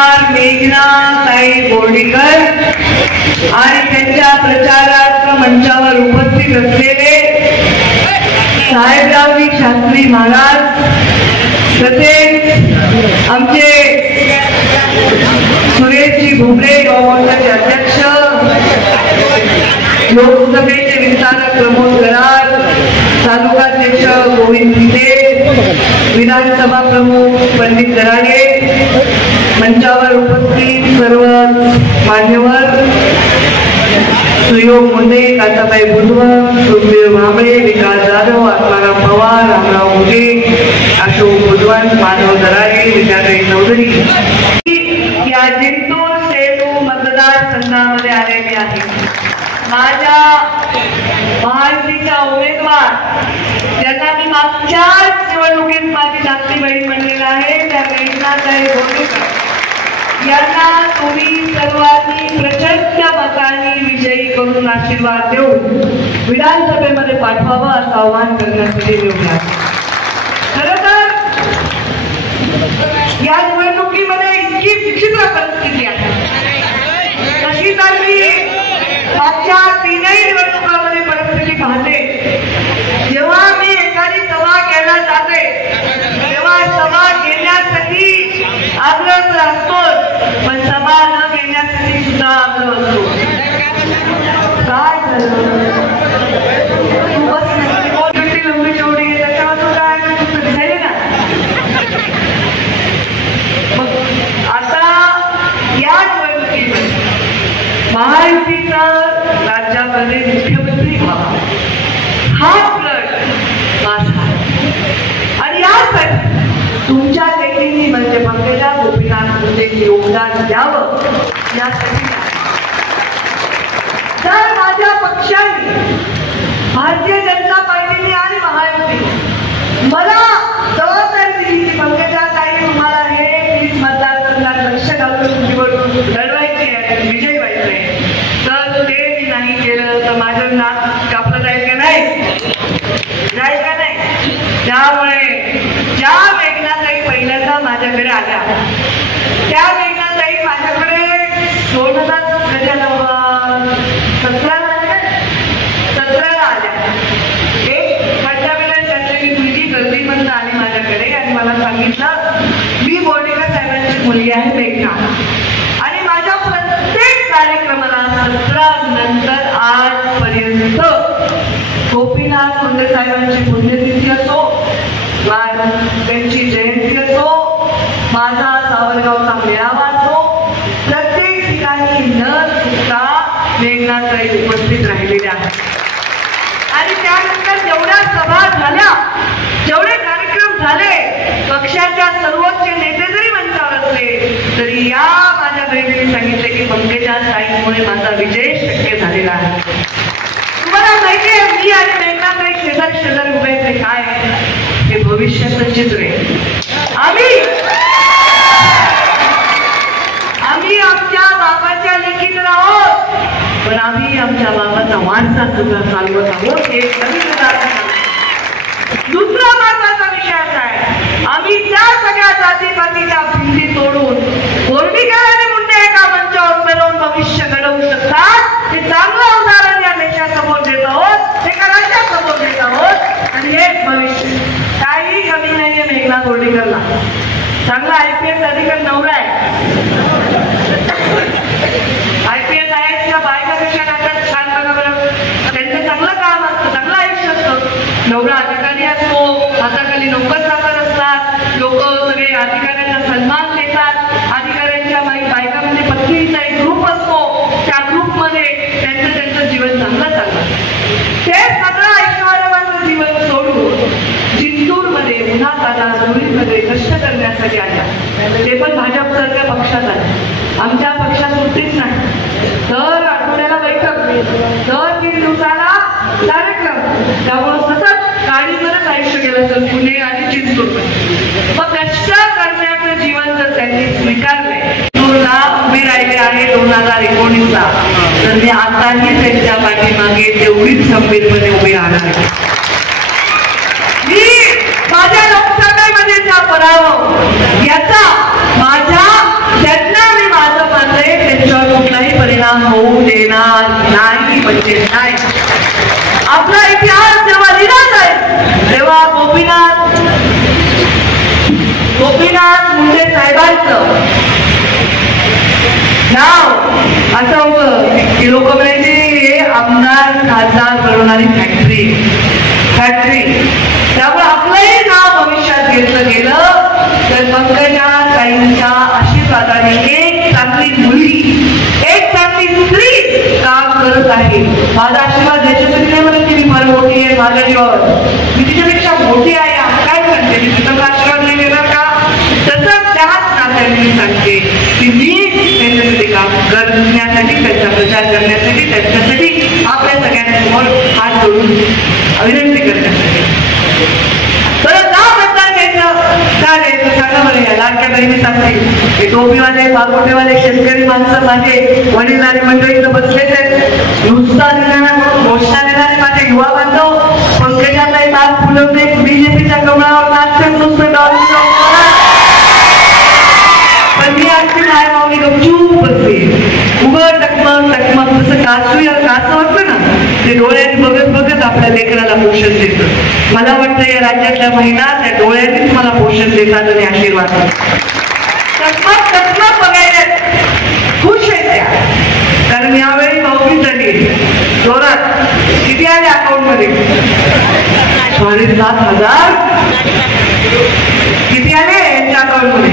खासदार मेघना ताई बोर्डीकर आणि त्यांच्या प्रचारार्थ मंचावर उपस्थित असलेले साहेबरावजी शास्त्री महाराज तसेच आमचे सुरेशजी भुमरे गावमंडळाचे अध्यक्ष, लोकसभेचे विस्तारक प्रमोद कराड, तालुकाध्यक्ष गोविंद भिते, विधानसभा प्रमुख पंडित दराडे, मंचावर उपस्थित सर्व मान्यवर, सुयोग मुंडे, कांताबाई बुधवर, सुखदेव भांबळे, विकास जाधव, आत्माराम पवार, रामराव मुगे, अशोक बुधवान, माधव दराडे, विद्याताई चौधरी या जिंतूर सेलू मतदारसंघामध्ये आलेले आहेत. माझ्या महायुतीच्या उमेदवार ज्यांना मी मागच्याच निवडणुकीत माझी धाकटी बहीण म्हणलेला आहे त्या मेघनाताई बोर्डीकर यांना तुम्ही सर्वांनी प्रचंड मतांनी विजयी करून आशीर्वाद देऊन विधानसभेमध्ये पाठवावं असं आवाहन करण्यासाठी निवडला. खरं तर या निवडणुकीमध्ये इतकी विचित्र परिस्थिती आहे. तशी तर मी मागच्या तीनही निवडणुकांमध्ये परिस्थिती पाहते. जेव्हा मी एखादी सभा घ्यायला जाते तेव्हा सभा घेण्यासाठी आग्रह असतो, पण सभा न घेण्यासाठी सुद्धा आग्रह असतो. काय झालं तू बस नक्की लंबी जेवढी त्याच्यावर काय दिसायले ना. आता या निवडणुकीमध्ये महायुतीचा राज्यामध्ये मुख्यमंत्री व्हावा हा प्लट माझा आणि यासाठी तुमच्या देखील म्हणजे पंकजा गोपीनाथ मुंडेंनी योगदान द्यावं. यासाठी जर माझ्या पक्षाने भारतीय जनता पार्टीने आणि महायुती मला जबाबदारी दिली की पंकजा ताई तुम्हाला हे 20 मतदारसंघात लक्ष घालून निवडणूक लढवायची आहे, विजय व्हायचा आहे, तर ते नाही केलं तर माझं नाक कापलं जाईल का नाही, जाईल का नाही. त्यामुळे ज्या मेघनाताई पहिल्यांदा माझ्याकडे आल्या त्या मेघनाताई माझ्याकडे 2017 आल्या. एक खड्डाबिला त्यांची मुलगी गर्दीमधून आली माझ्याकडे आणि मला सांगितलं मी बोर्डीकर साहेबांची मुलगी आहे मेघना आणि माझ्या प्रत्येक कार्यक्रमाला 17 नंतर आजपर्यंत गोपीनाथ मुंडे साहेबांची पुण्यतिथी असो, त्यांची जयंती असो, माझा सावरगावचा मेळावा असो, प्रत्येक ठिकाणी न चुकता मेघनाताई उपस्थित राहिलेल्या आहेत. आणि त्यानंतर जेवढ्या सभा झाल्या, जेवढे कार्यक्रम झाले, पक्षाच्या सर्वोच्च नेते जरी मंचावर असले तरी या माझ्या बहिणीने सांगितले की पंकजा ताईंमुळे माझा विजय शक्य झालेला आहे. तुम्हाला माहिती आहे मी आणि मेघनाताई शेजारी उभे ते काय हे भविष्याचं चित्र आहे. आम्ही आमच्या बाबाच्या लिखित आहोत, पण आम्ही आमच्या बाबाचा वारसा सुद्धा चालवत आहोत. हे नवीन उदाहरण. दुसरा महत्वाचा विषय असा आहे आम्ही त्या सगळ्या जातीपातीच्या भिंती तोडून बोर्डीकर आणि मुंडे एका मंचावर उभे राहून भविष्य घडवू शकतात हे चांगलं उदाहरण या देशासमोर देत आहोत, एका राज्यासमोर देत आहोत. आणि हे भविष्य काही कमी नाहीये मेघना बोर्डीकरला. चांगला IPS अधिकारी नवरा आहे. IPS आहे त्या बायका कशा राहतात छान बघा बरं. त्यांचं चांगलं काम असतं, चांगलं आयुष्य असतं. नवरा अधिकारी असतो, हाताखाली नोकर चाकर असतात, लोक सगळे अधिकाऱ्यांना सन्मान देतात. अधिकाऱ्यांच्या बायका म्हणजे पत्नीचा एक ग्रुप असतो, त्या ग्रुपमध्ये त्यांचं जीवन चांगलं चालतं. ते सगळं ऐश्वर्यवान जीवन सोडून जिंतूरमध्ये उन्हाताला धुळीमध्ये कष्ट करण्यासाठी आल्या. ते पण भाजपसारख्या पक्षात आले. आमच्या पक्षात सुट्टीच नाही. दर आठवड्याला बैठक, दर 3 दिवसाला कार्यक्रम. त्यामुळे सतत गाडीमध्येच आयुष्य गेलं तर पुणे आणि जिंतूर. मग कष्ट करण्याचं जीवन जर त्यांनी स्वीकारले उभे राहिले आहे 2019ला तर मी आताही त्यांच्या पाठीमागे तेवढीच खंबीरपणे उभी राहणार आहे. मी माझ्या लोकसभेमध्ये पराभव याचा माझ्या 2025 नाही. आपला इतिहास जेव्हा लिहिला जाईल तेव्हा गोपीनाथ मुंडे साहेबांचं नाव असं होतं की लोक म्हणायचे हे आमदार खासदार बनवणारी फॅक्टरी. त्यामुळे आपलंही नाव भविष्यात घेतलं गेलं तर पंकजा ताईंच्या आशीर्वादाने एक चांगली मुलगी, एक चांगली स्त्री काम करत आहे. माझा आशीर्वाद याच्यासाठी नाही म्हणत की मी फार मोठी आहे माझ्या जीवावर, मी तिच्यापेक्षा मोठी आहे काय म्हणते, मी तुझा आशीर्वाद नाही देणार का? तसंच त्याच नात्याने मी सांगते की मी त्यांच्यासाठी काम करण्यासाठी, त्यांचा प्रचार करण्यासाठी, त्यांच्यासाठी आपल्या सगळ्यांसमोर हात जोडून विनंती करण्यासाठी. तर का मतदान द्यायचं, का द्यायचं सांगा बरं. या लाडक्या बहिणी सांगतील हे टोपीवाले पाकोटेवाले शेतकरी माणसं माझे वडीलधारी मंडळीचं बसलेच आहेत. नुसता निघाला घोषणा देणारे माझे युवा बांधव पंकजाताई नाच फुलवते, बीजेपीच्या कमळावर नाचते नुसतं डॉलर. पण मी आणखी माय माऊली गपचूप बसते, उघड टकमक जसं कासं वाटतं ना ते डोळ्याने बघत आपल्या लेकराला पोषण देतं. मला वाटतं या राज्यातल्या महिला त्या डोळ्यानेच मला पोषण देतात आणि आशीर्वाद टकमक बघायला खुश आहेत त्या. कारण यावेळी भाऊकी झाली जोरात. किती आले अकाउंट मध्ये? 7,500. किती आले यांच्या अकाउंट मध्ये?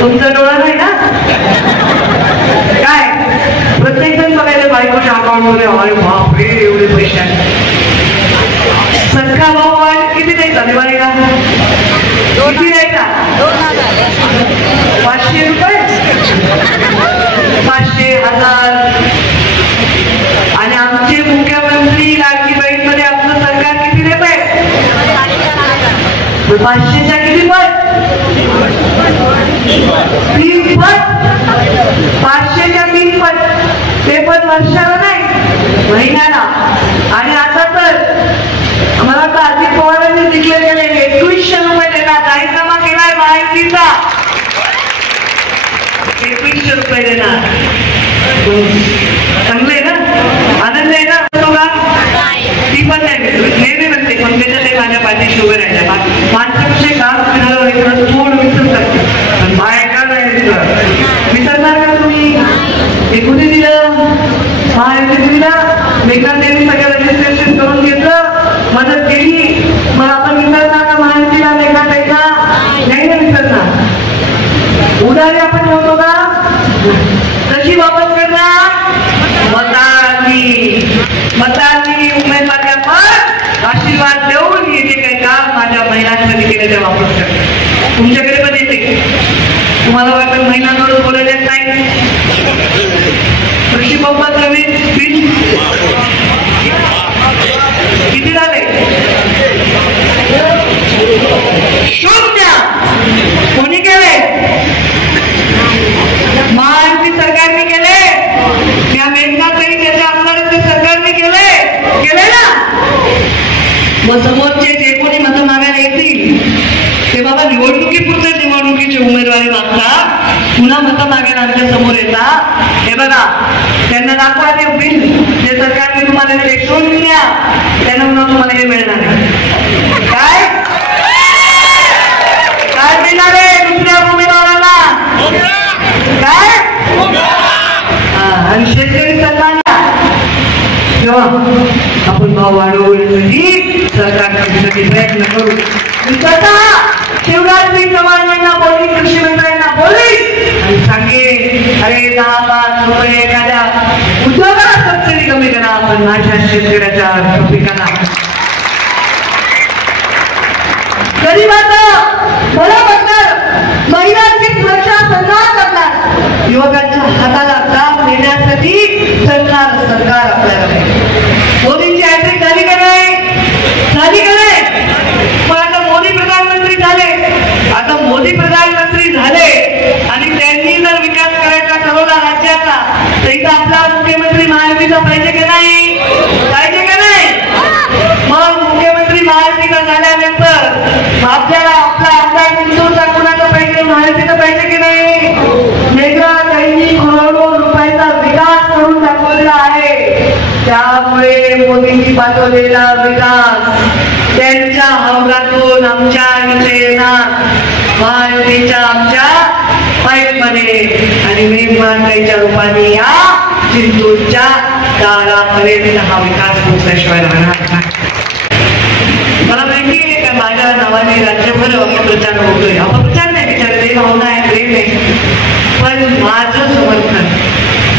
तुमचा डोळा नाही ना काय? प्रत्येक जण बघायला बायकोच्या अकाउंट मध्ये अरे बापरे एवढे पैसे आहेत. सख्खा भाऊ किती द्यायचा दिवाळीला? किती द्यायचा? 500 रुपये, 500, 1000. आणि आमचे मुख्यमंत्री लाडकी बहीण मध्ये आपलं सरकार किती देतंय? 500च्या किती पट? 3 पट. 500च्या 3 पट. ते पण वर्षाला नाही महिन्याला. आणि आता तर मला वाटतं अजित पवारांनी डिक्लेअर केले 2100 रुपये देणार. जाहीरनामा केलाय माहितीचा 2100 रुपये देणार. चांगलं आहे ना? आनंद आहे ना? तो का ती पण नाही नेहमी म्हणते पंकजाताई माझ्या पाठीशी उभे राहिल्या. माणसापेक्षा काम फिरायला थोडं विसरतात पण बायका नाही विसरणार का तुम्ही? हे कुठे दिलं? महायुती दिलं. मेघनाताईंनी सगळं रजिस्ट्रेशन करून घेतलं, मदत केली. मग आपण विसरणार का महायुतीला मेघनाताईंना? नाही ना विसरणार. उदाहरण आपण ठेवतो का? कशी वापस करणार? मतांनी उमेदवारांना पण आशीर्वाद देऊन हे जे काही काम माझ्या महिलांसाठी केले ते वापस करतात. तुमच्याकडे पण येते. तुम्हाला वाटतं महिलांवर बोलले नाही. कृषी पंपाचं बिल किती झाले? 0. कोणी केले? महायुती सरकारने केले. या मेघनाताई त्याच्या आमदाराच्या सरकारने केले ना. मग समोरचे जे कोणी मतं मागायला येतील ते बाबा निवडणुकीपुरते निवडणुकीचे उमेदवारी मागतात, पुन्हा मतं मागायला आमच्या समोर येतात. हे बघा त्यांना दाखवा ते बिल जे सरकारने तुम्हाला दिले 0. त्यांना म्हणून तुम्हाला हे मिळणार आहे. काय मिळणार आहे दुसऱ्या उमेदवाराला? काय? आणि शेतकरी सन्मान तेव्हा आपण भाव वाढवण्यासाठी सरकारसाठी प्रयत्न करू. शिवराज सिंग चौहान यांना बोलली, कृषी मंत्र्यांना बोलली आणि सांगे अरे 10-5 रुपये एखाद्या उद्योगाला सबसिडी कमी करा. आपण माझ्या शेतकऱ्याच्या पिकांना गरीबाचं भलं वाटणार, महिलांची सुरक्षा सन्मान करणार, युवकांच्या हाताला दाब देण्यासाठी सरकार आपल्याला. मोदींची हॅट्रिक झाली का नाही? झाली का नाही? पण आता मोदी प्रधानमंत्री झाले. आता मोदी प्रधानमंत्री झाले आणि त्यांनी जर विकास करायचा ठरवला राज्याचा तर इथं आपला मुख्यमंत्री महायुतीचा पाहिजे का नाही? पाहिजे का नाही? मग मुख्यमंत्री महायुतीचा झाल्यानंतर आपल्याला आपला आमदार इंदूरचा कुणाचा पाहिजे? महायुतीचा पाहिजे की नाही? मेघनाताईंनी करोडो रुपयाचा विकास करून दाखवला. मोदींनी पाठवलेला विकास त्यांच्या हौदातून आमच्या इथे येणार महायुतीच्या आमच्या पाईपमध्ये आणि मेघमाताईच्या रूपाने या चिंतूरच्या दारापर्यंत हा विकास पोहोचल्याशिवाय राहणार नाही. मला माहिती आहे का माझ्या नावाने राज्यभर अपप्रचार होतोय. अपप्रचार नाही विचार ते भावना आहे प्रेम आहे. पण माझं समर्थन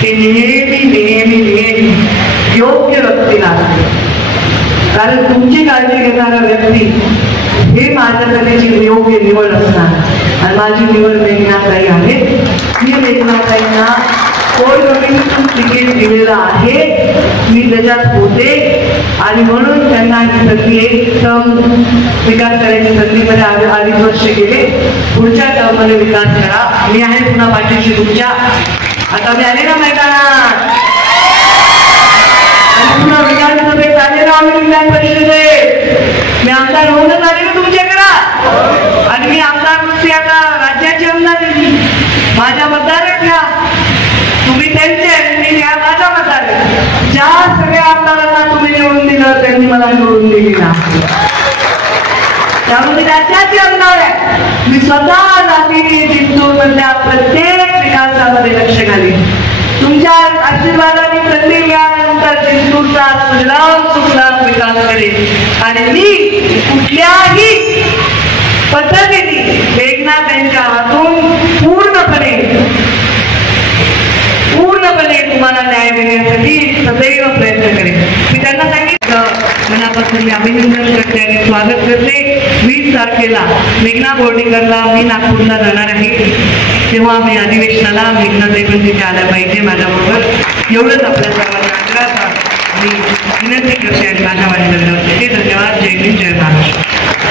ते नेहमी नेहमी नेहमी योग्य व्यक्तीला असते. कारण तुमची काळजी घेणारा व्यक्ती हे माझ्याकडे योग्य निवड असणार आणि माझी निवड मेघनाताई आहे. मी मेघनाताईंना कोलकत्यातून तिकीट दिलेलं आहे. मी त्याच्यात होते आणि म्हणून त्यांना ही संधी एकदम विकास करायची संधीमध्ये 2.5 वर्ष गेले. पुढच्या टर्ममध्ये विकास करा. मी आहे पुन्हा पाठीशी तुमच्या. आता मी आले ना मैदानात पुन्हा विधानसभेत आले ना आम्ही विधान परिषदेत मी आमदार होऊनच आले ना तुमच्याकडे. आणि मी आमदार नुसते आता राज्याचे आमदार आहे. माझ्या मतदारात घ्या तुम्ही त्यांचे मी घ्या माझा मतदार. ज्या सगळ्या आमदारांना तुम्ही निवडून दिलं त्यांनी मला निवडून दिलेला त्यामुळे राज्याचे आमदार आहे. मी स्वतः जातीने जिंतूर मधल्या प्रत्येक विकासामध्ये लक्ष घालीन. तुमच्या आशीर्वादाने संधी मिळाल्यानंतर जिंतूरचा सुजलाम विकास करेन आणि मी कुठल्याही पद्धतीने मेघनाथ यांच्या हातून पूर्णपणे तुम्हाला न्याय देण्यासाठी सदैव प्रयत्न करेन. मी त्यांना सांगितलं मनापासून मी अभिनंदन करते आणि स्वागत करते. 20 तारखेला मेघना बोर्डीकरला मी नागपूरला जाणार आहे. तेव्हा मी अधिवेशनाला मेघनाताई पण तिथे आल्या पाहिजे माझ्याबरोबर. एवढंच आपल्या सर्वांना आग्रह मी विनंती करते आणि माझ्या वाणी